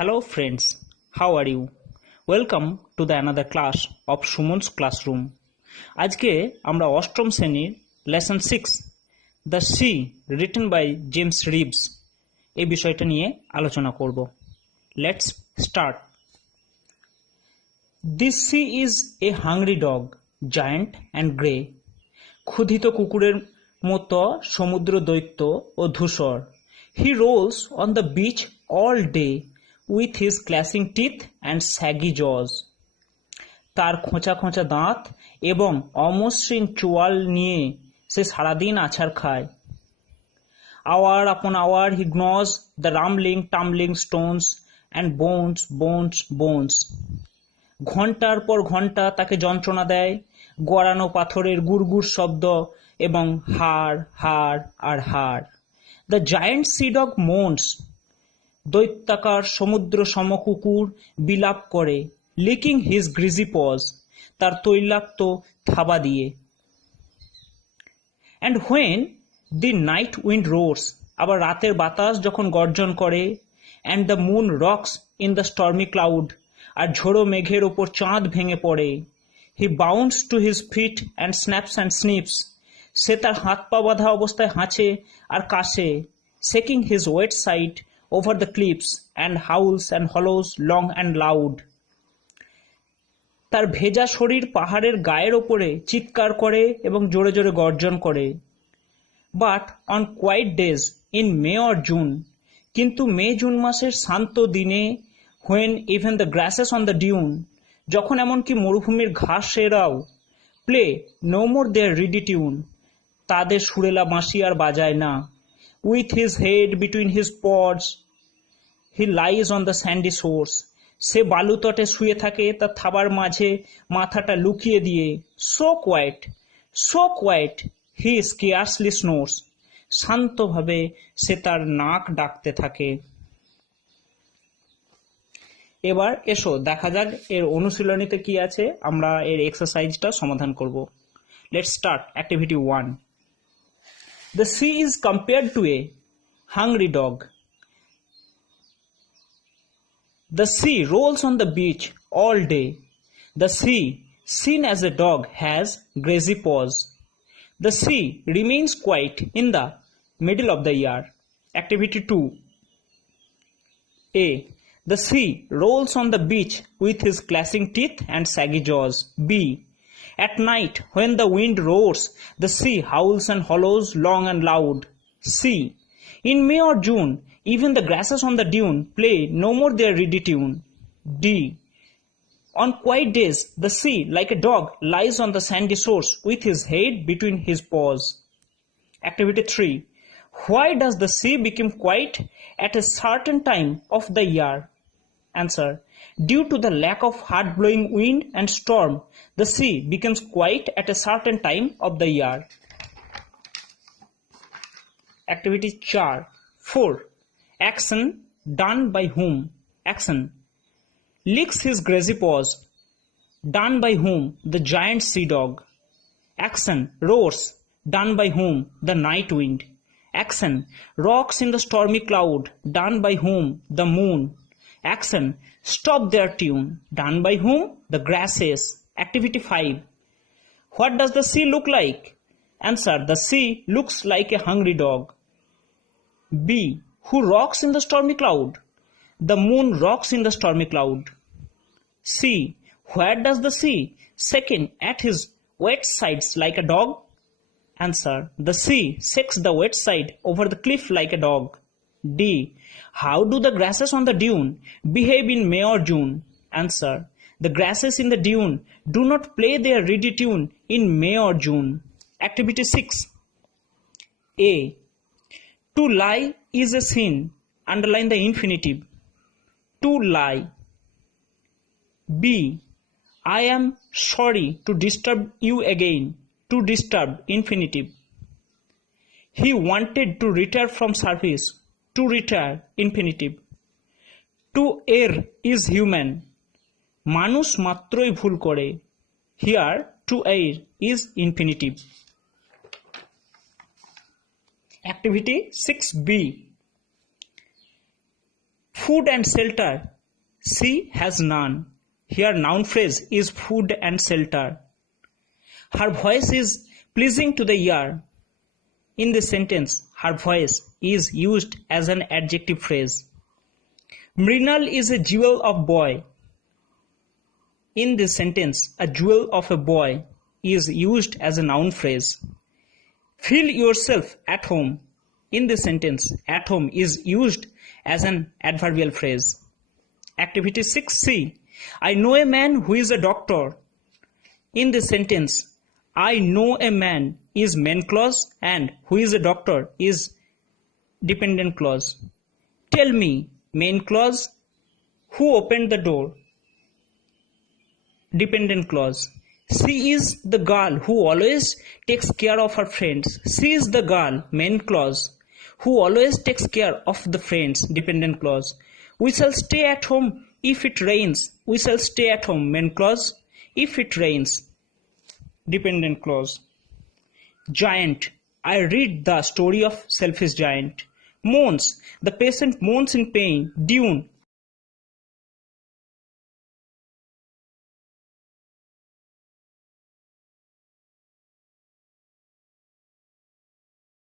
Hello friends, how are you? Welcome to the another class of Sumon's classroom. আজকে আমরা অষ্টম শ্রেণীর lesson 6 the sea written by James Reeves এই বিষয়টা নিয়ে আলোচনা করব। Let's start. This sea is a hungry dog, giant and grey. ক্ষুধিত কুকুরের মতো সমুদ্র দৈত্য ও ধূসর। He rolls on the beach all day with his clashing teeth and saggy jaws. তার খোঁচা খোঁচা দাঁত এবং অমসৃণ চোয়াল নিয়ে সে সারাদিন আছাড় খায়। Hour upon hour he gnaws the rumbling, tumbling stones and bones. ঘন্টার পর ঘন্টা তাকে যন্ত্রণা দেয় গড়ানো পাথরের গুড়গুড় শব্দ এবং হাড় আর হাড়। The giant sea dog moans. দৈত্যাকার সমুদ্র সম কুকুর বিলাপ করে, লিকিং হিজ গ্রিজি পজ, তার তৈলাক্ত থাবা দিয়ে। And when the night wind roars, আবার রাতের বাতাস যখন গর্জন করে, and the moon rocks in the stormy cloud, আর ঝোড়ো মেঘের ওপর চাঁদ ভেঙে পড়ে। He bounce to his feet and snaps and snips, সে তার হাত পা বাঁধা অবস্থায় হাঁচে আর কাশে, shaking his wet sides over the cliffs and howls and hollows long and loud. তার ভেজা শরীর পাহাড়ের গায়ের ওপরে চিৎকার করে এবং জোরে জোরে গর্জন করে। But on quiet days in May or June, কিন্তু মে জুন মাসের শান্ত দিনে, when even the grasses on the dune, যখন এমনকি মরুভূমির ঘাসেরাও, play no more their reedy tune, তাদের সুরেলা বাঁশি আর বাজায় না। With his head between his paws, he lies on the sandy shores. সে বালুতটে শুয়ে থাকে তার থাবার মাঝে মাথাটা লুকিয়ে দিয়ে। So quiet, he scarcely snores. শান্তভাবে সে তার নাক ডাকতে থাকে। এবার এসো দেখা যাক এর অনুশীলনীতে কি আছে, আমরা এর এক্সারসাইজটা সমাধান করব। Let's start activity 1. The sea is compared to a hungry dog. The sea rolls on the beach all day. The sea, seen as a dog, has grazy paws. The sea remains quiet in the middle of the year. Activity 2. A. The sea rolls on the beach with his clashing teeth and saggy jaws. B. At night, when the wind roars, the sea howls and hollows long and loud. C. In May or June, even the grasses on the dune play no more their reedy tune. D. On quiet days, the sea, like a dog, lies on the sandy shores with his head between his paws. Activity 3. Why does the sea become quiet at a certain time of the year? Answer. Due to the lack of hard-blowing wind and storm, the sea becomes quiet at a certain time of the year. Activity 4. Action done by whom? Action. Licks his grazy paws. Done by whom? The giant sea dog. Action. Roars. Done by whom? The night wind. Action. Rocks in the stormy cloud. Done by whom? The moon. Action. Stop their tune. Done by whom? The grasses. Activity 5. What does the sea look like? Answer. The sea looks like a hungry dog. B. Who rocks in the stormy cloud? The moon rocks in the stormy cloud. C. Where does the sea second at his wet sides like a dog? Answer. The sea shakes the wet side over the cliff like a dog. D. How do the grasses on the dune behave in May or June? Answer. The grasses in the dune do not play their reedy tune in May or June. Activity 6. A. To lie is a sin. Underline the infinitive. To lie. B. I am sorry to disturb you again. To disturb, infinitive. He wanted to retire from service. To retire, infinitive. To err is human. মানুষ মাত্রই ভুল করে। Here, to err is infinitive. Activity 6B. Food and shelter. She has none. Here noun phrase is food and shelter. Her voice is pleasing to the ear. In this sentence, her voice is used as an adjective phrase. Mrinal is a jewel of boy. In this sentence, a jewel of a boy is used as a noun phrase. Feel yourself at home. In this sentence, at home is used as an adverbial phrase. Activity 6C. I know a man who is a doctor. In this sentence, I know a man is main clause and who is a doctor is dependent clause. Tell me, main clause, who opened the door? Dependent clause. She is the girl who always takes care of her friends. She is the girl, main clause, who always takes care of the friends, dependent clause. We shall stay at home if it rains. We shall stay at home, main clause. If it rains, dependent clause. Giant. I read the story of selfish giant. Moans. The patient moans in pain. Dune.